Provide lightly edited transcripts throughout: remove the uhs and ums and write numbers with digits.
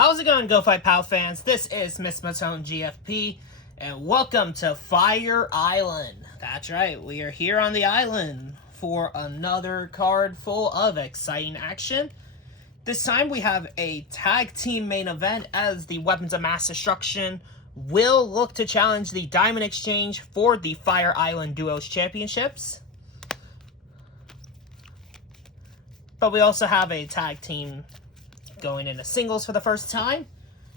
How's it going, GoFightPow fans? This is Miss Matone GFP, and welcome to Fire Island. That's right, we are here on the island for another card full of exciting action. This time we have a tag team main event as the Weapons of Mass Destruction will look to challenge the Diamond Exchange for the Fire Island DUOS Championships. But we also have a tag team going into singles for the first time,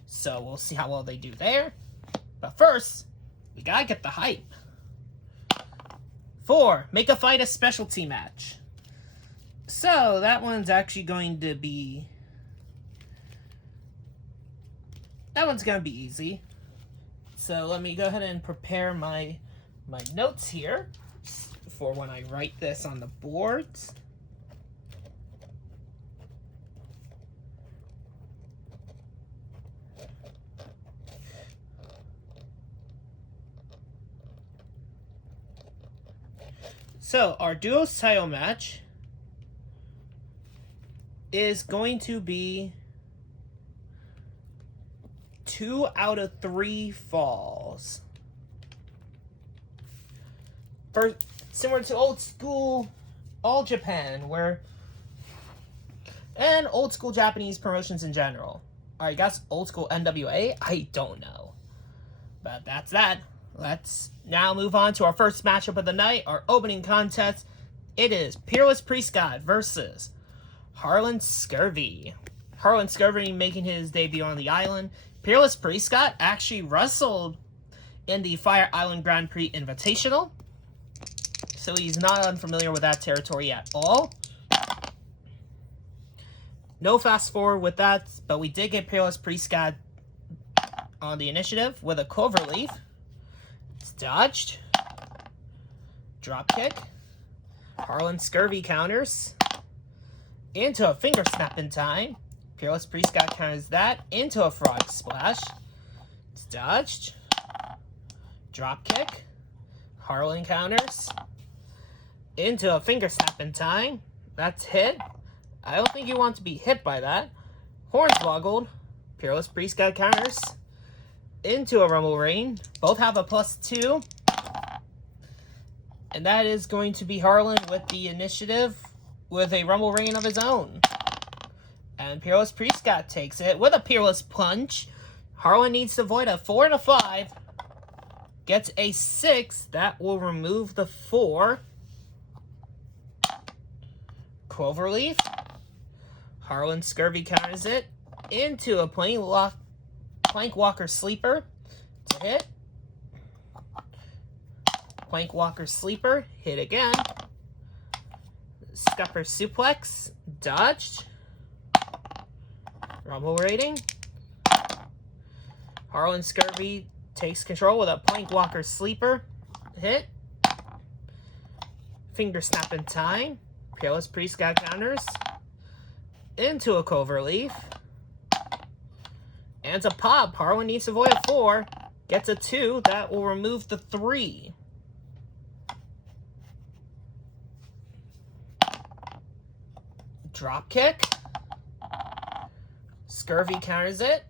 so we'll see how well they do there. But first, we gotta get the hype. 4, make a fight a specialty match. So that one's actually going to be... that one's gonna be easy. So let me go ahead and prepare my notes here for when I write this on the boards. So, our DUOS title match is going to be 2 out of 3 falls. Similar to old school All Japan, and old school Japanese promotions in general. I guess old school NWA? I don't know. But that's that. Let's now move on to our first matchup of the night, our opening contest. It is Peerless Prescott versus Harlan Scurvy. Harlan Scurvy making his debut on the island. Peerless Prescott actually wrestled in the Fire Island Grand Prix Invitational, so he's not unfamiliar with that territory at all. No fast forward with that, but we did get Peerless Prescott on the initiative with a cloverleaf. Dodged. Drop kick. Harlan Scurvy counters. Into a finger snap in time. Peerless Prescott counters that. Into a frog splash. It's dodged. Drop kick. Harlan counters. Into a finger snap in time. That's hit. I don't think you want to be hit by that. Hornswoggled. Peerless Prescott counters. Into a rumble reign. Both have a +2. And that is going to be Harlan with the initiative with a rumble reign of his own. And Peerless Prescott takes it with a Peerless Punch. Harlan needs to avoid a 4 and a 5. Gets a 6. That will remove the 4. Cloverleaf. Harlan Scurvy counters it into a Plank Walker Sleeper to hit. Plank Walker Sleeper, hit again. Stepper Suplex, dodged. Rumble rating. Harlan Scurvy takes control with a Plank Walker Sleeper, hit. Finger Snap in time. Peerless Prescott counters. Into a Cloverleaf. And a pop. Harlan needs to avoid a 4. Gets a 2. That will remove the 3. Drop kick. Scurvy counters it.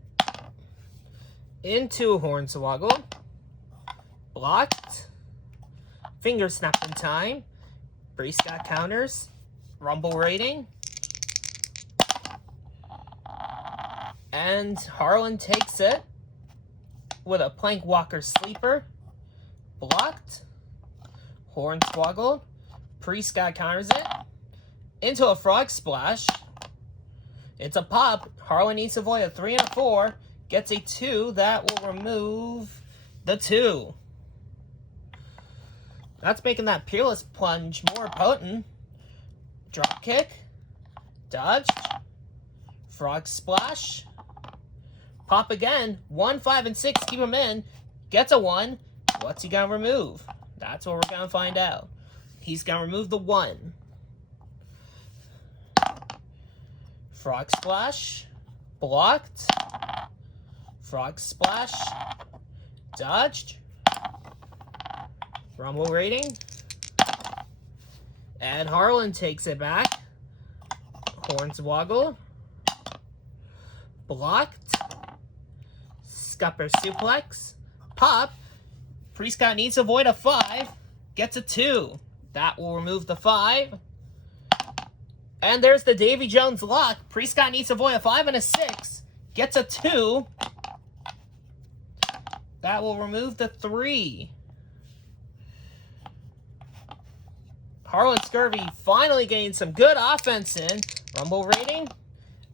Into a Hornswoggle. Blocked. Finger snap in time. Prescott counters. Rumble rating. And Harlan takes it with a Plank Walker Sleeper. Blocked. Hornswoggled. Prescott counters it. Into a Frog Splash. It's a pop. Harlan needs to avoid a 3 and a 4. Gets a 2. That will remove the 2. That's making that Peerless Plunge more potent. Drop kick. Dodge. Frog Splash. Pop again. 1, 5, and 6. Keep him in. Gets a 1. What's he going to remove? That's what we're going to find out. He's going to remove the 1. Frog Splash. Blocked. Frog Splash. Dodged. Rumble rating. And Harlan takes it back. Hornswoggle. Blocked. Prescott bear suplex. Pop. Prescott needs to avoid a 5. Gets a 2. That will remove the 5. And there's the Davy Jones lock. Prescott needs to avoid a 5 and a 6. Gets a 2. That will remove the 3. Harlan Scurvy finally getting some good offense in. Rumble rating.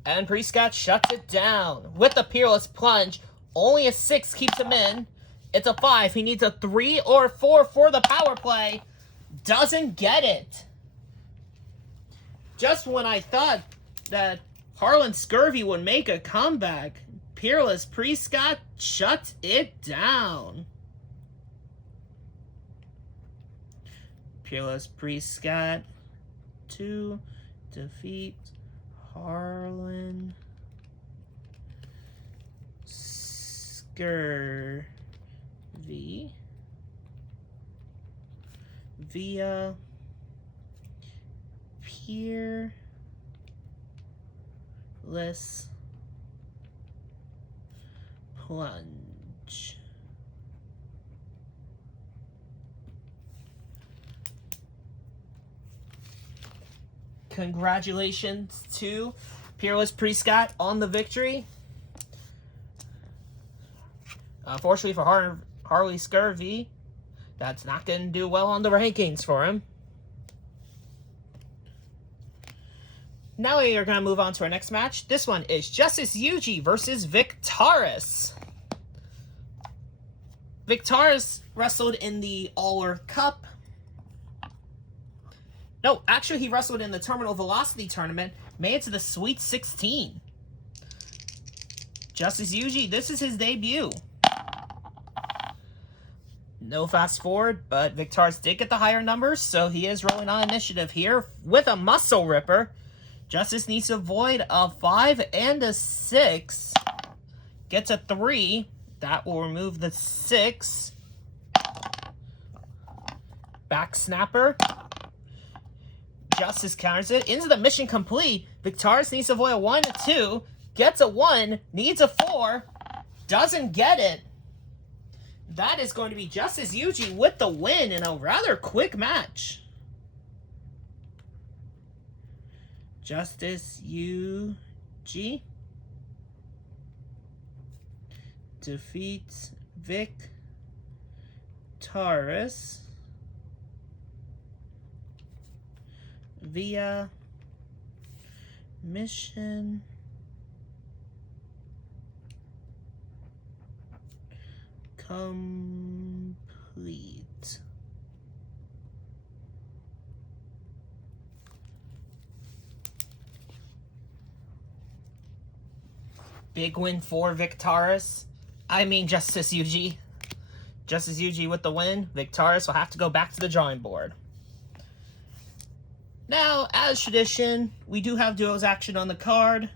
And Prescott shuts it down. With the Peerless Plunge, only a 6 keeps him in. It's a 5. He needs a 3 or 4 for the power play. Doesn't get it. Just when I thought that Harlan Scurvy would make a comeback, Peerless Prescott shuts it down. Peerless Prescott to defeat Harlan Scurvy via Peerless Plunge. Congratulations to Peerless Prescott on the victory. Unfortunately for Harley Scurvy, that's not going to do well on the rankings for him. Now we are going to move on to our next match. This one is Justice Yuji versus Victaurus. Victaurus wrestled in the All-Earth Cup. No, actually he wrestled in the Terminal Velocity Tournament, made it to the Sweet 16. Justice Yuji, this is his debut. No fast forward, but Victaurus did get the higher numbers, so he is rolling on initiative here with a Muscle Ripper. Justice needs to avoid a 5 and a 6. Gets a 3. That will remove the 6. Back Snapper. Justice counters it. Into the mission complete. Victaurus needs to avoid a 1 and a 2. Gets a 1. Needs a 4. Doesn't get it. That is going to be Justice Yuji with the win in a rather quick match. Justice Yuji defeats Victaurus via mission complete. Big win for Victaurus. I mean Justice Yuji. Justice Yuji with the win. Victaurus will have to go back to the drawing board. Now, as tradition, we do have duos action on the card.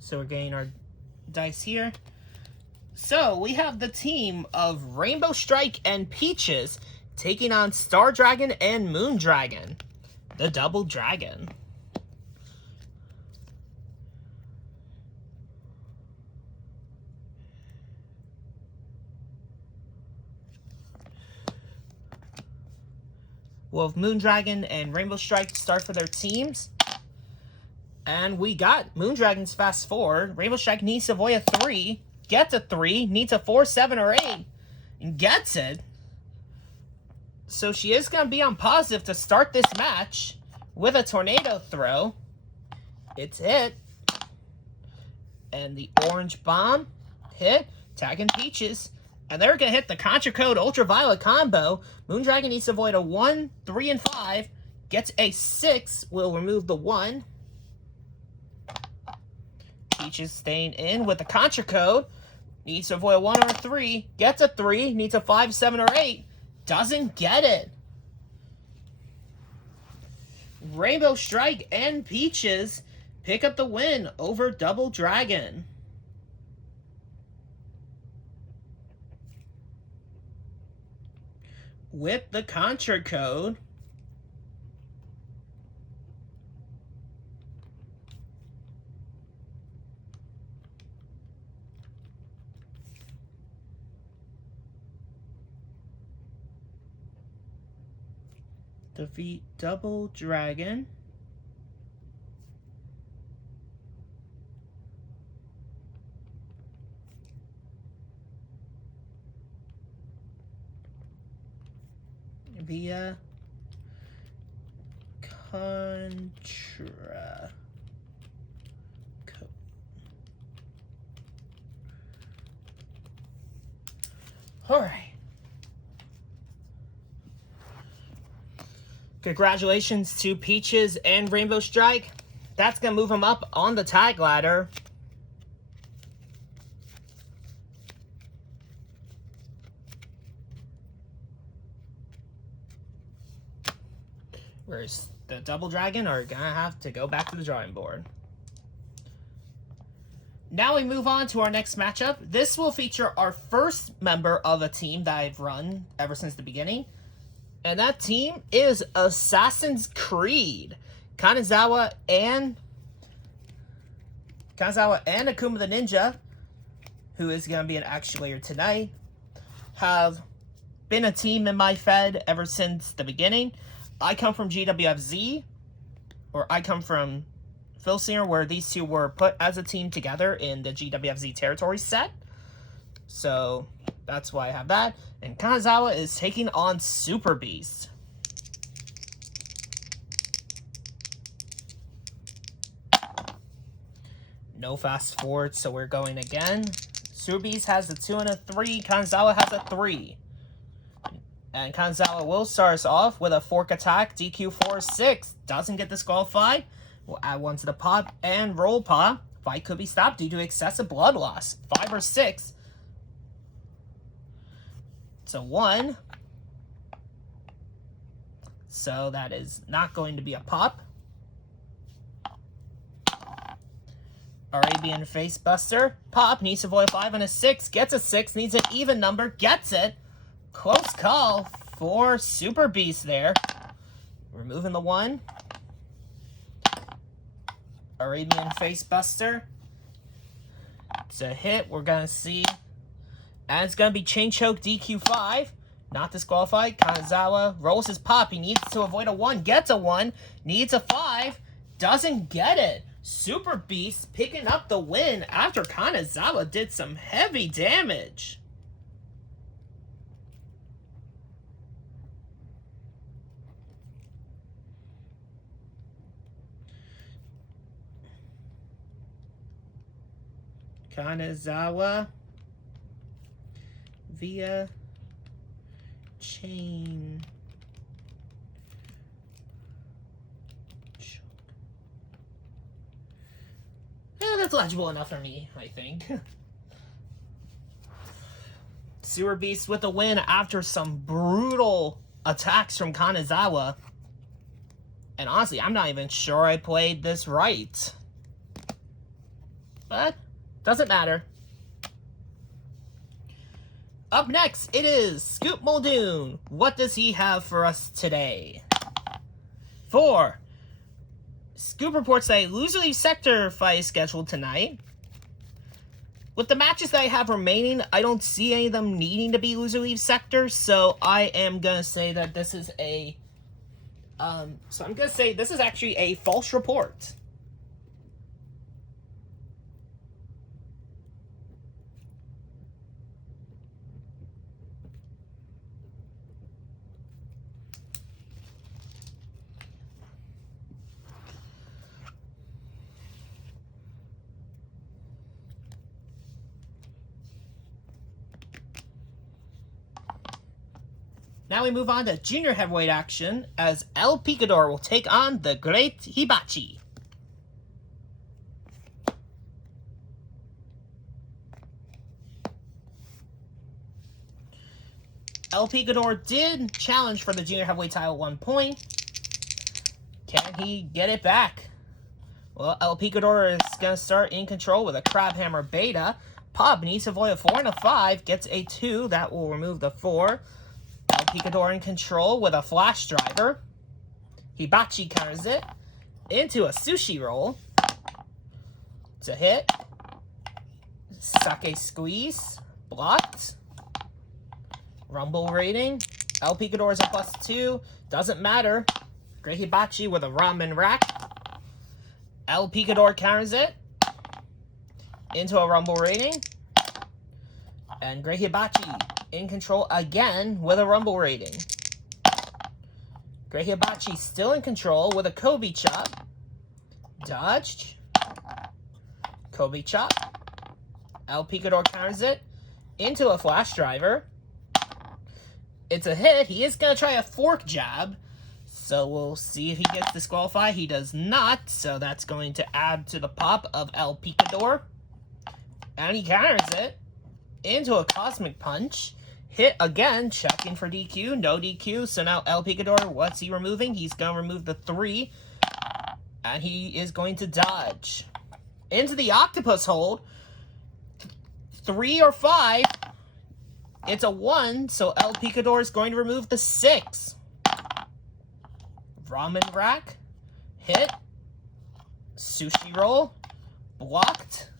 So we're getting our dice here. So we have the team of Rainbow Stryke and Peaches taking on Star Dragon and Moon Dragon. The Double Dragon. Well, Moon Dragon and Rainbow Stryke start for their teams. And we got Moon Dragon's fast forward. Rainbow Stryke needs to avoid a 3. Gets a 3. Needs a 4, 7, or 8. And gets it. So she is going to be on positive to start this match with a tornado throw. It's hit. And the orange bomb hit. Tagging Peaches. And they're going to hit the Contra Code Ultraviolet combo. Moon Dragon needs to avoid a 1, 3, and 5. Gets a 6. Will remove the 1. Peaches staying in with the Contra Code. Needs to avoid a 1 or a 3. Gets a 3. Needs a 5, 7, or 8. Doesn't get it. Rainbow Stryke and Peaches pick up the win over Double Dragon. With the Contra Code. Defeat Double Dragon. Via Contra Code. Alright. Congratulations to Peaches and Rainbow Strike. That's going to move them up on the tag ladder. Whereas the Double Dragon are going to have to go back to the drawing board. Now we move on to our next matchup. This will feature our first member of a team that I've run ever since the beginning. And that team is Assassin's Creed. Kanazawa and Akuma the Ninja, who is going to be an actuator tonight, have been a team in my Fed ever since the beginning. I come from GWFZ, or I come from Filsinger, where these two were put as a team together in the GWFZ territory set. So that's why I have that. And Kanazawa is taking on Super Beast. No fast forward, so we're going again. Super Beast has a 2 and a 3. Kanazawa has a 3. And Kanazawa will start us off with a fork attack, DQ 4-6. Doesn't get disqualified. We'll add 1 to the pop and roll paw. Fight could be stopped due to excessive blood loss. 5 or 6. So 1. So that is not going to be a pop. Arabian Facebuster. Pop needs to avoid a 5 and a 6. Gets a 6. Needs an even number. Gets it. Close call for Super Beast there. Removing the 1. Arabian Facebuster. It's a hit. We're going to see. And it's going to be Chain Choke DQ5. Not disqualified. Kanazawa rolls his pop. He needs to avoid a 1. Gets a 1. Needs a 5. Doesn't get it. Super Beast picking up the win after Kanazawa did some heavy damage. Kanazawa via chain. Yeah, that's legible enough for me, I think. Super Beast with a win after some brutal attacks from Kanazawa. And honestly, I'm not even sure I played this right. But doesn't matter. Up next, it is Scoop Muldoon. What does he have for us today? 4. Scoop reports that a loser leave sector fight is scheduled tonight. With the matches that I have remaining, I don't see any of them needing to be loser leave sector, so I am gonna say that this is a this is actually a false report. Now we move on to junior heavyweight action as El Pikador will take on the Great Hibachi. El Pikador did challenge for the junior heavyweight title at one point. Can he get it back? Well, El Pikador is going to start in control with a Crab Hammer Beta. Pop needs to avoid a 4 and a 5. Gets a 2. That will remove the 4. El Pikador in control with a Flash Driver. Hibachi counters it into a Sushi Roll. It's a hit. Sake Squeeze. Blocked. Rumble rating. El Pikador is a +2. Doesn't matter. Great Hibachi with a ramen rack. El Pikador counters it into a rumble rating. And Great Hibachi in control again with a rumble rating. Great Hibachi still in control with a Kobe chop. Dodged. Kobe chop. El Pikador counters it into a flash driver. It's a hit. He is going to try a fork jab. So we'll see if he gets disqualified. He does not. So that's going to add to the pop of El Pikador. And he counters it into a cosmic punch. Hit again. Checking for DQ. No DQ. So now El Pikador, what's he removing? He's going to remove the 3. And he is going to dodge. Into the octopus hold. 3 or 5. It's a 1, so El Pikador is going to remove the 6. Ramen rack. Hit. Sushi roll. Blocked.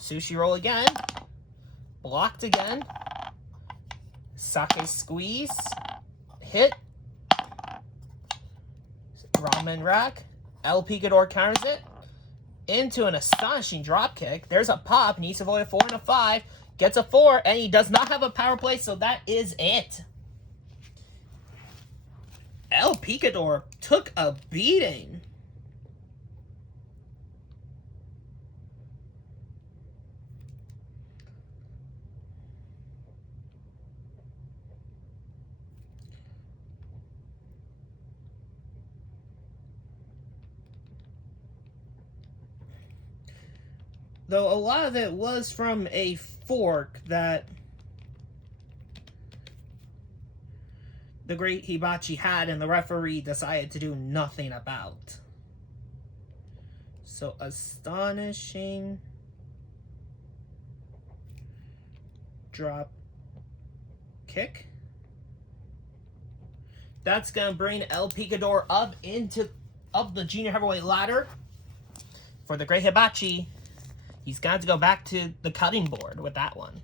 Sushi roll again. Blocked again. Sake squeeze. Hit. Ramen rack. El Pikador counters it into an astonishing drop kick. There's a pop. Needs to avoid a 4 and a 5. Gets a 4, and he does not have a power play, so that is it. El Pikador took a beating. Though a lot of it was from a fork that the Great Hibachi had and the referee decided to do nothing about. So astonishing drop kick. That's going to bring El Pikador up the junior heavyweight ladder. For the Great Hibachi, he's got to go back to the cutting board with that one.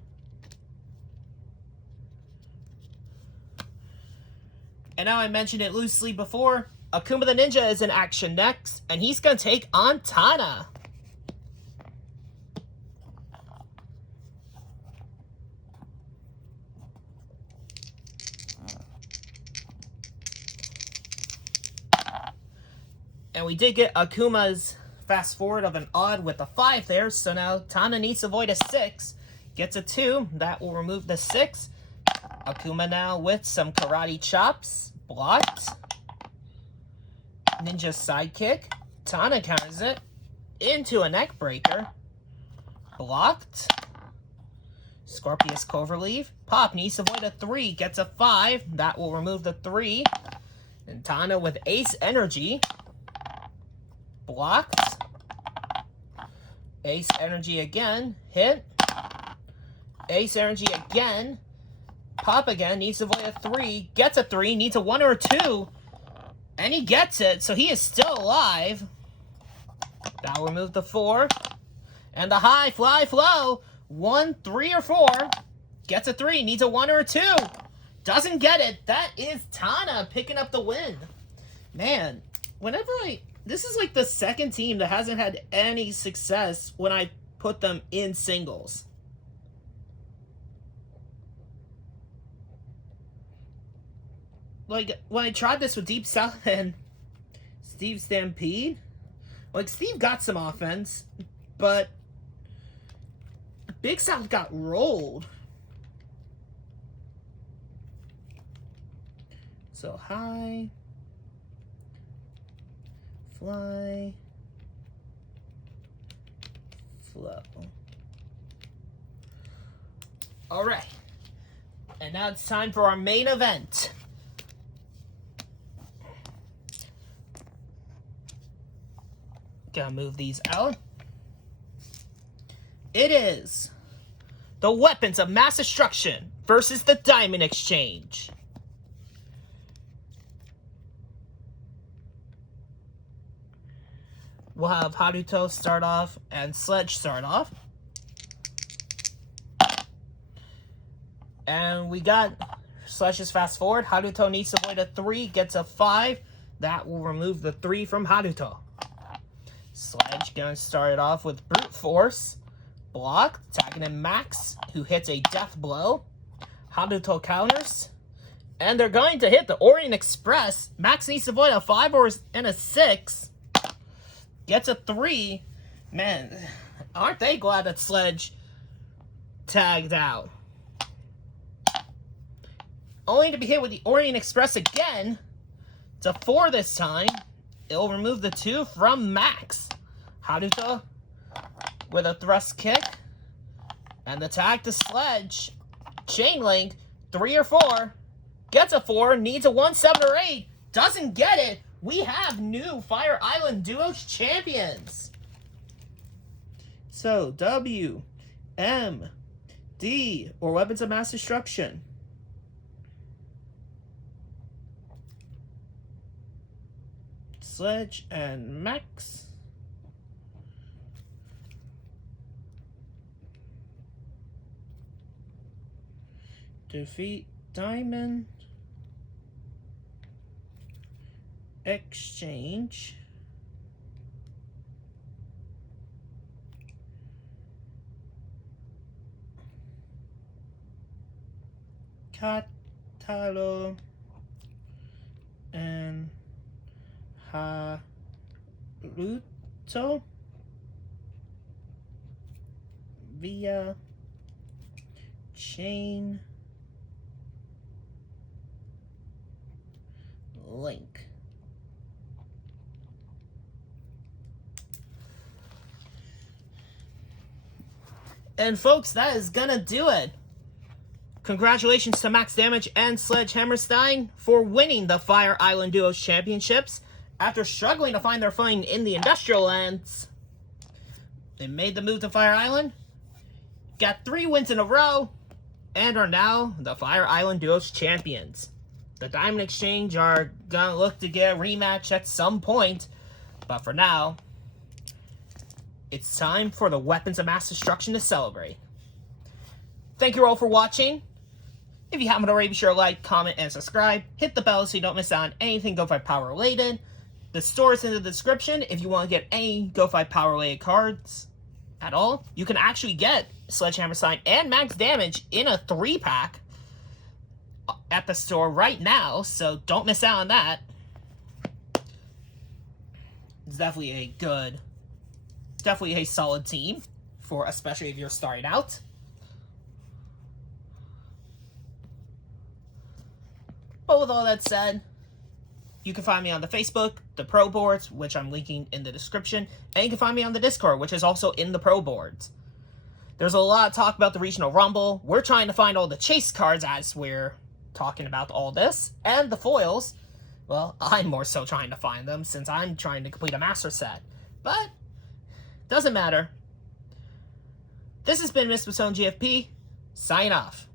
And now I mentioned it loosely before. Akuma the Ninja is in action next, and he's going to take on Tanah. And we did get Akuma's fast forward of an odd with a 5 there, so now Tanah needs to avoid a 6. Gets a 2. That will remove the 6. Akuma now with some karate chops. Blocked. Ninja sidekick. Tanah counters it into a neck breaker. Blocked. Scorpius Cloverleaf. Pop needs to avoid a 3. Gets a 5. That will remove the 3. And Tanah with Ace Energy. Blocked. Ace Energy again. Hit. Ace Energy again. Pop again. Needs to avoid a 3. Gets a 3. Needs a 1 or a 2. And he gets it. So he is still alive. That'll remove the 4. And the high fly flow. 1, 3, or 4. Gets a 3. Needs a 1 or a 2. Doesn't get it. That is Tanah picking up the win. Man, this is like the second team that hasn't had any success when I put them in singles. Like, when I tried this with Deep South and Steve Stampede, like, Steve got some offense, but Big South got rolled. So, high, fly, flow. All right. And now it's time for our main event. Gotta move these out. It is the Weapons of Mass Destruction versus the Diamond Exchange. We'll have Haruto start off and Sledge start off. And we got Sledge is fast forward. Haruto needs to avoid a 3, gets a 5. That will remove the 3 from Haruto. Sledge going to start it off with Brute Force. Block, attacking in Max, who hits a death blow. Haruto counters. And they're going to hit the Orient Express. Max needs to avoid a 5 and a 6. Gets a 3. Man, aren't they glad that Sledge tagged out? Only to be hit with the Orient Express again. It's a 4 this time. It'll remove the 2 from Max. Haruto with a thrust kick. And the tag to Sledge. Chain link. 3 or 4. Gets a 4. Needs a 1, 7, or 8. Doesn't get it. We have new Fire Island Duos champions. So, W, M, D, or Weapons of Mass Destruction. Sledge and Max. Defeat Diamond. Exchange. Kataro and Haruto via chain link. And folks, that is gonna do it. Congratulations to Max Damage and Sledgehammerstein for winning the Fire Island Duos Championships. After struggling to find their footing in the Industrial Lands, they made the move to Fire Island, got 3 wins in a row, and are now the Fire Island Duos Champions. The Diamond Exchange are gonna look to get a rematch at some point, but for now, it's time for the Weapons of Mass Destruction to celebrate. Thank you all for watching. If you haven't already, be sure to like, comment, and subscribe. Hit the bell so you don't miss out on anything GoFightPow related. The store is in the description if you want to get any GoFightPow related cards at all. You can actually get Sledgehammerstein and Max Damage in a 3-pack at the store right now, so don't miss out on that. It's definitely a solid team, for especially if you're starting out. But with all that said, you can find me on the Facebook, the Pro Boards, which I'm linking in the description, and you can find me on the Discord, which is also in the Pro Boards. There's a lot of talk about the Regional Rumble. We're trying to find all the chase cards as we're talking about all this, and the foils. Well, I'm more so trying to find them, since I'm trying to complete a master set. But doesn't matter. This has been Mr. Stone GFP, sign off.